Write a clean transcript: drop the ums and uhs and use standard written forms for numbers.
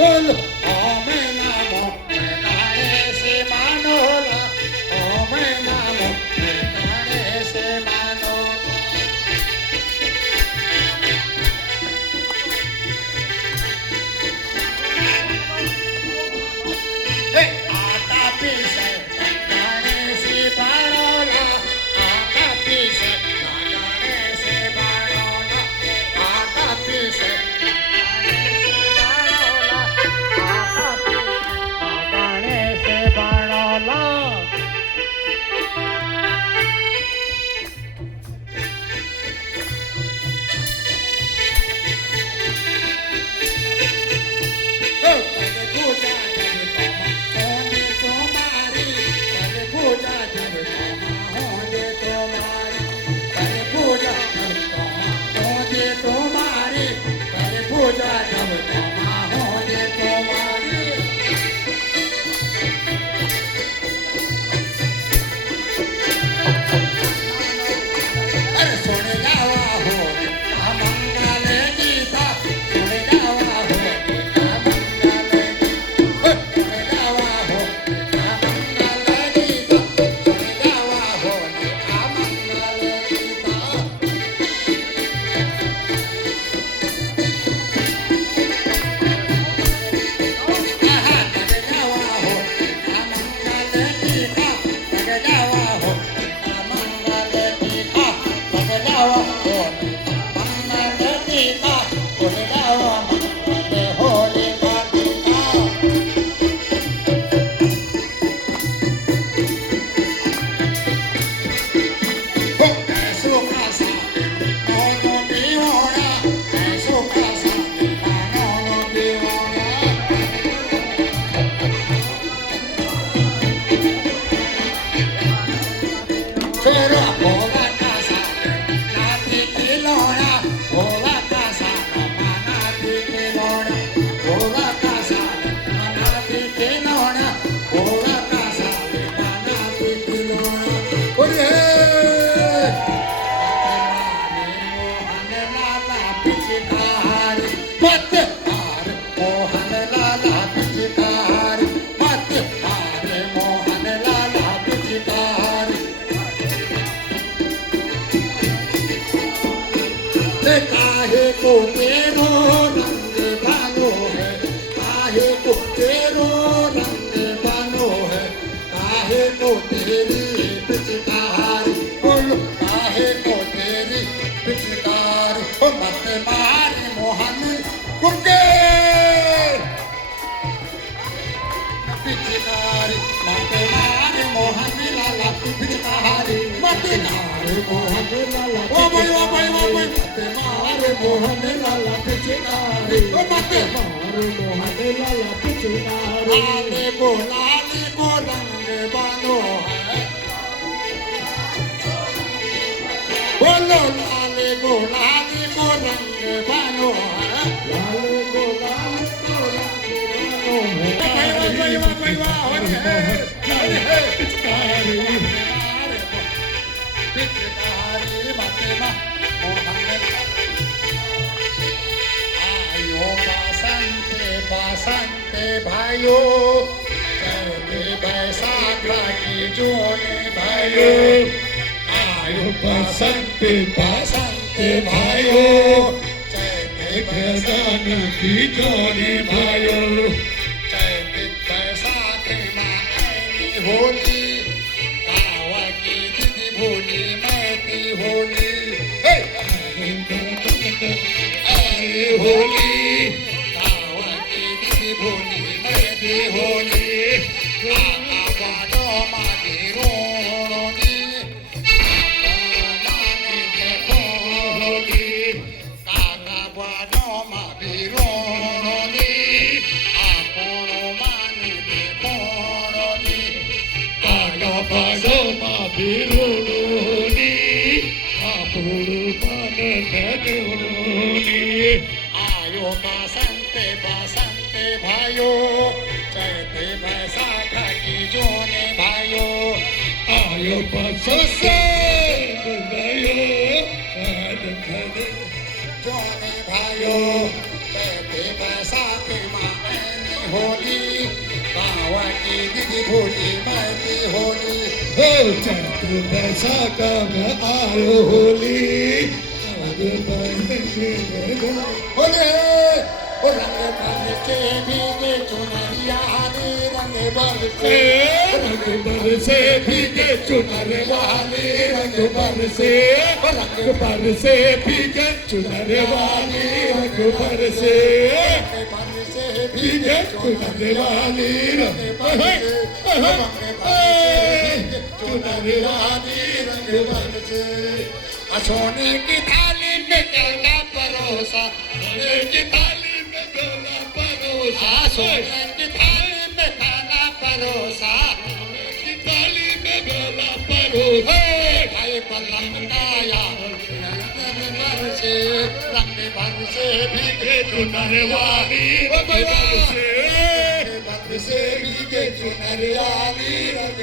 બોલો ઓમે નામો ગણેશે માનોલા ઓમે નામો ગણેશે માનોલા હે આટા પીસે ગણેશે માનોલા આટા પીસે ગણેશે માનોલા આટા પીસે काहे को तेरो रंग बानो है काहे को तेरो रंग बानो है काहे को तेरी पिचकारी बोलो काहे को तेरी पिचकारी ओ मत मार मोहन कुके पिचकारी मत मार मोहन लाला पिचकारी मत मार मोहन लाला ओ भाई मारे मोहन लाला पिचकारी ओ मत मारे मोहन लाला पिचकारी लाले को रंग बानो है बोलो लाले को रंग बानो है लाले को रंग बानो है पिचकारी पिचकारी मत मोहन बसंते भाइयों चढ़ते बैसाख की जोने भाइयों आयो बसंते भाइयों चढ़ते बैसाख की जोने भाइयों चढ़ते बैसाख में आनी होली कावा की दीदी भोली मैती होली होली होली मैदी होली काका बाडो मादी रोनी होली काका बाडो मादी रोनी आपनो मानी दे पोरोनी काका बाडो मादी रोनी आपनो माने दे रोनी आयो बसंते भाइयों चढ़ते बैसाख की जोने भाइयों आयो बसंते जोने भाइयों चढ़ते बैसाख में भोली महती होली हो चैत बैसाख में आयो होली होले ओ रंग बरसे भीगे चुनरिया रे रंग बरसे भीगे चुनर वाली रंग बरसे भीगे चुनर वाली रंग बरसे भीगे चुनर वाली रंग चुनर वाली रंग बरसे सोने की थाली में गला परोसा सोने की थाली में गला परोसा सोने की थाली में खाना परोसा सोने की थाली में गला परोसा भाई पलंग आया रंग बरसे भीगे चुनर वाली रंग बरसे भीगे चुनर वाली रंग